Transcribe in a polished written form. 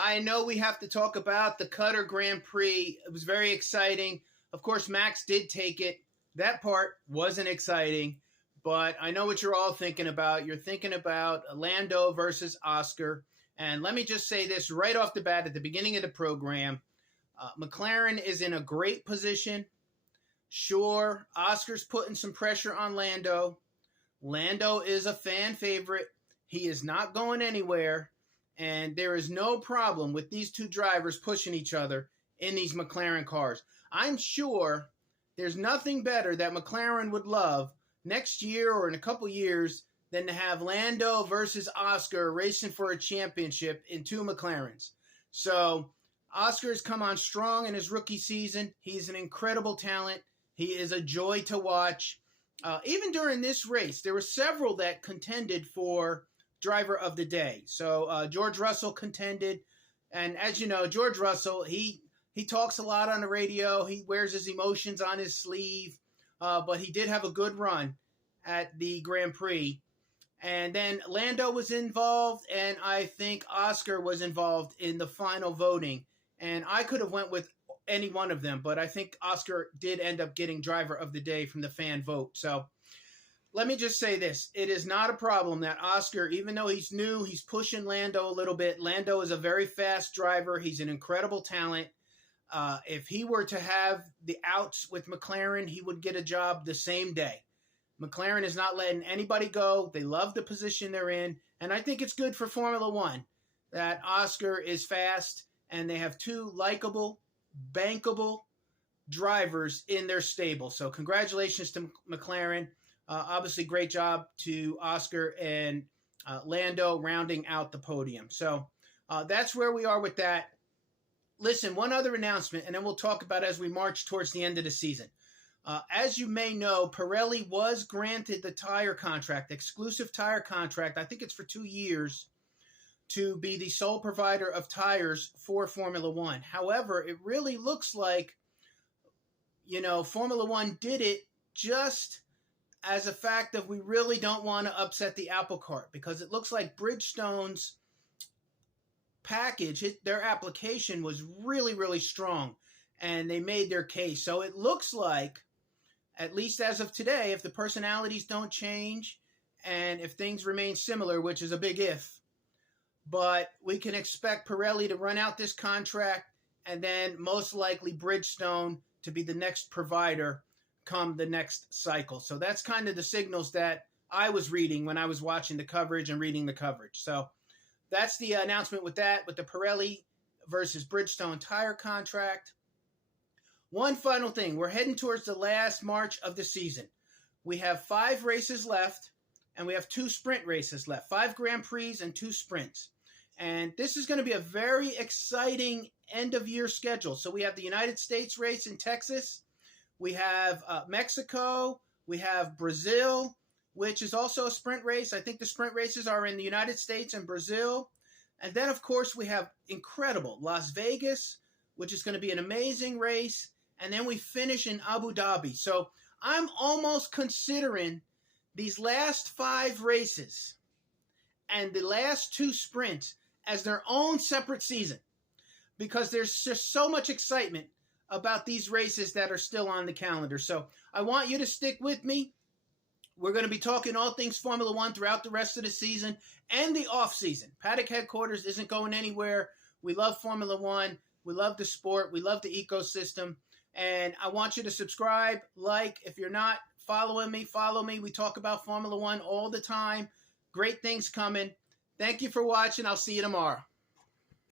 I know we have to talk about the Qatar Grand Prix. It was very exciting. Of course, Max did take it. That part wasn't exciting, but I know what you're all thinking about. You're thinking about Lando versus Oscar. And let me just say this right off the bat at the beginning of the program. McLaren is in a great position. Sure, Oscar's putting some pressure on Lando. Lando is a fan favorite. He is not going anywhere. And there is no problem with these two drivers pushing each other in these McLaren cars. I'm sure there's nothing better that McLaren would love next year or in a couple years than to have Lando versus Oscar racing for a championship in two McLarens. So Oscar has come on strong in his rookie season. He's an incredible talent. He is a joy to watch. Even during this race, there were several that contended for driver of the day. So George Russell contended. And as you know, George Russell, he talks a lot on the radio. He wears his emotions on his sleeve. But he did have a good run at the Grand Prix. And then Lando was involved, and I think Oscar was involved in the final voting. And I could have went with any one of them, but I think Oscar did end up getting driver of the day from the fan vote. So let me just say this. It is not a problem that Oscar, even though he's new, he's pushing Lando a little bit. Lando is a very fast driver. He's an incredible talent. If he were to have the outs with McLaren, he would get a job the same day. McLaren is not letting anybody go. They love the position they're in. And I think it's good for Formula One that Oscar is fast and they have two likable, bankable drivers in their stable. So congratulations to McLaren. Obviously, great job to Oscar and Lando rounding out the podium. So that's where we are with that. Listen, one other announcement, and then we'll talk about it as we march towards the end of the season. As you may know, Pirelli was granted the tire contract, exclusive tire contract. I think it's for 2 years to be the sole provider of tires for Formula One. However, it really looks like, Formula One did it just as a fact of we really don't want to upset the apple cart, because it looks like Bridgestone's package, their application was really, really strong, and they made their case. So it looks like, at least as of today, if the personalities don't change and if things remain similar, which is a big if, but we can expect Pirelli to run out this contract and then most likely Bridgestone to be the next provider come the next cycle. So that's kind of the signals that I was reading when I was watching the coverage and reading the coverage. So that's the announcement with that, with the Pirelli versus Bridgestone tire contract. One final thing. We're heading towards the last march of the season. We have 5 races left, and we have 2 sprint races left. 5 Grand Prix and 2 sprints. And this is going to be a very exciting end-of-year schedule. So we have the United States race in Texas. We have Mexico. We have Brazil, which is also a sprint race. I think the sprint races are in the United States and Brazil. And then, of course, we have incredible Las Vegas, which is going to be an amazing race. And then we finish in Abu Dhabi. So I'm almost considering these last 5 races and the last 2 sprints as their own separate season, because there's just so much excitement about these races that are still on the calendar. So I want you to stick with me. We're going to be talking all things Formula One throughout the rest of the season and the off season. Paddock Headquarters isn't going anywhere. We love Formula One. We love the sport. We love the ecosystem. And I want you to subscribe, like. If you're not following me, follow me. We talk about Formula One all the time. Great things coming. Thank you for watching. I'll see you tomorrow.